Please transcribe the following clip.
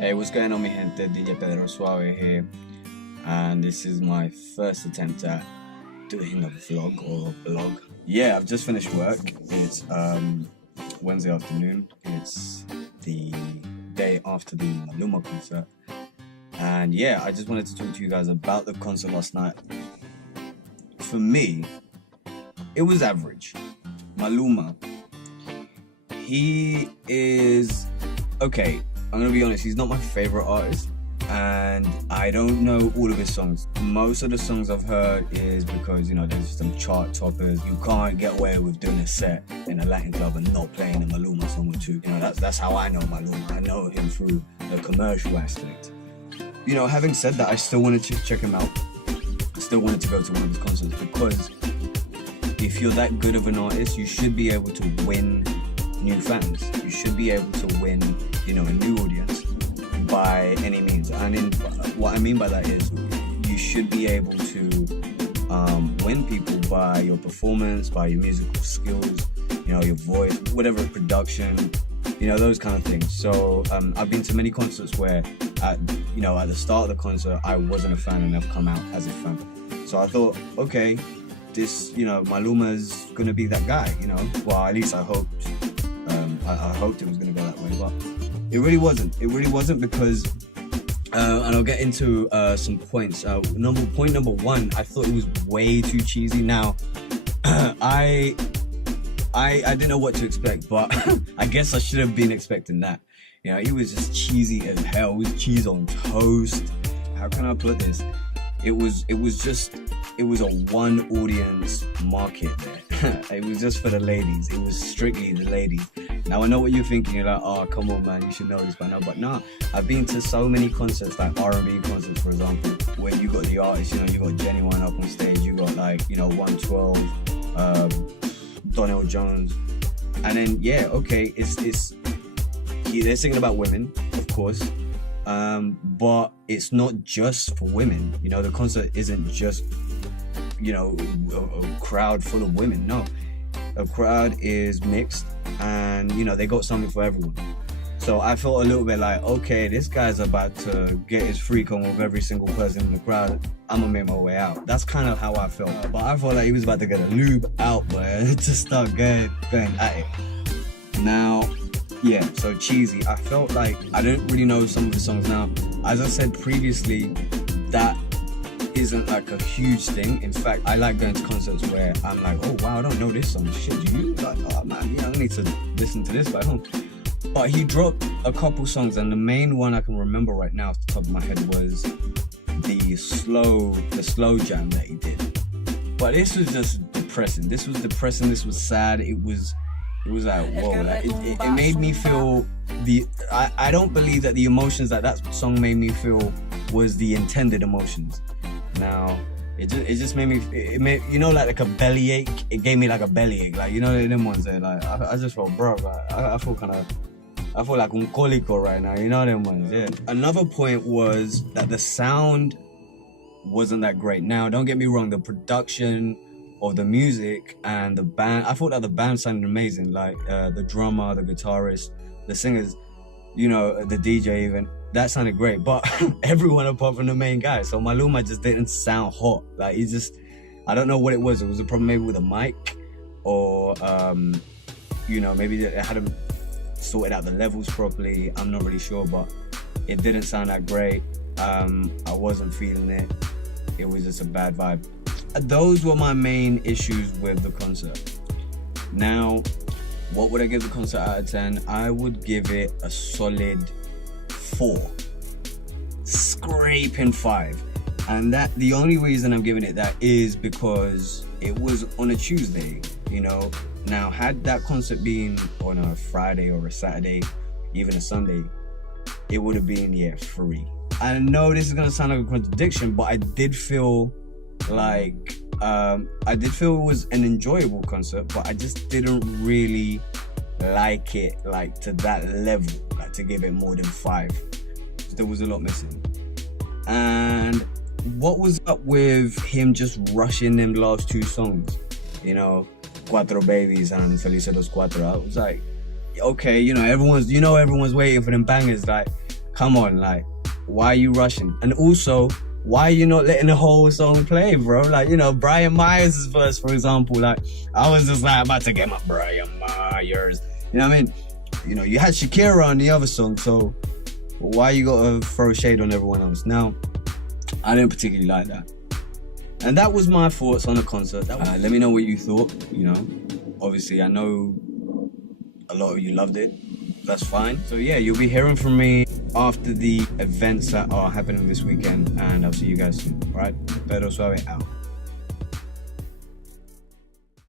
Hey, what's going on, mi gente? DJ Pedro Suave here, and this is my first attempt at doing a vlog or a blog. Yeah, I've just finished work. It's Wednesday afternoon. It's the day after the Maluma concert, and yeah, I just wanted to talk to you guys about the concert last night. For me, it was average. Maluma, he is okay. I'm gonna be honest, he's not my favorite artist, and I don't know all of his songs. Most of the songs I've heard is because, you know, there's some chart toppers. You can't get away with doing a set in a Latin club and not playing a Maluma song or two. You know, that's how I know Maluma. I know him through the commercial aspect. You know, having said that, I still wanted to check him out. I still wanted to go to one of his concerts because if you're that good of an artist, you should be able to win new fans. You should be able to win, you know, a new audience by any means. And what I mean by that is you should be able to win people by your performance, by your musical skills, you know, your voice, whatever, production, you know, those kind of things. So I've been to many concerts where at the start of the concert I wasn't a fan and I've come out as a fan. So I thought, okay, this, you know, Maluma's gonna be that guy, you know. Well, at least I hoped. I hoped it was going to go that way, but it really wasn't. It really wasn't because, and I'll get into some points. Point number one, I thought it was way too cheesy. Now, I didn't know what to expect, but I guess I should have been expecting that. You know, he was just cheesy as hell. It was cheese on toast. How can I put this? It was a one audience market there. It was just for the ladies. It was strictly the ladies. Now I know what you're thinking. You're like, oh, come on, man, you should know this by now. But nah, I've been to so many concerts, like R&B concerts, for example, where you got the artists. You know, you got Genuine up on stage. You got, like, you know, 112, Donnell Jones, and then yeah, okay, they're singing about women, of course. But it's not just for women. You know, the concert isn't just, you know, a crowd full of women. No, a crowd is mixed, and you know, they got something for everyone. So I felt a little bit like, okay, this guy's about to get his freak on with every single person in the crowd. I'm gonna make my way out. That's kind of how I felt. But I felt like he was about to get a lube out, man, to start going at it. Now, yeah, so cheesy. I felt like I didn't really know some of the songs. Now, as I said previously, that isn't like a huge thing. In fact, I like going to concerts where I'm like, oh wow, I don't know this song. Shit, do you? Like, oh man, yeah, I need to listen to this back home. But he dropped a couple songs, and the main one I can remember right now off the top of my head was the slow jam that he did. But this was just depressing. This was sad. It was like, whoa, like it made me feel I don't believe that the emotions that song made me feel was the intended emotions. Now, it just made me, you know, like a bellyache. It gave me like a bellyache, like, you know, them ones there, like, I just felt, bro, like, I feel like un colico right now, you know, them ones, yeah. Another point was that the sound wasn't that great. Now, don't get me wrong, the production of the music and the band, I thought that the band sounded amazing, like the drummer, the guitarist, the singers, you know, the DJ even, that sounded great. But everyone apart from the main guy, so Maluma just didn't sound hot. Like, he just, I don't know what it was. It was a problem maybe with a mic, or you know, maybe they hadn't sorted out the levels properly. I'm not really sure, but it didn't sound that great. I wasn't feeling it. It was just a bad vibe. Those were my main issues with the concert. Now, what would I give the concert out of 10? I would give it a solid 4. Scraping 5. And that, the only reason I'm giving it that is because it was on a Tuesday, you know. Now, had that concert been on a Friday or a Saturday, even a Sunday, it would have been, yeah, 3. I know this is gonna sound like a contradiction, but I did feel like it was an enjoyable concert, but I just didn't really like it, like, to that level, like to give it more than 5. There was a lot missing. And what was up with him just rushing them last 2 songs, you know, Cuatro Babies and Felices los Cuatro? I was like, okay, you know, everyone's waiting for them bangers, like, come on, like, why are you rushing? And also, why are you not letting the whole song play, bro? Like, you know, Brian Myers' verse, for example, like, I was just like about to get my Brian Myers. You know what I mean? You know, you had Shakira on the other song, so why you gotta throw shade on everyone else? Now, I didn't particularly like that. And that was my thoughts on the concert. Let me know what you thought, you know. Obviously, I know a lot of you loved it. That's fine. So yeah, you'll be hearing from me after the events that are happening this weekend, and I'll see you guys soon. All right? Pedro Suave out.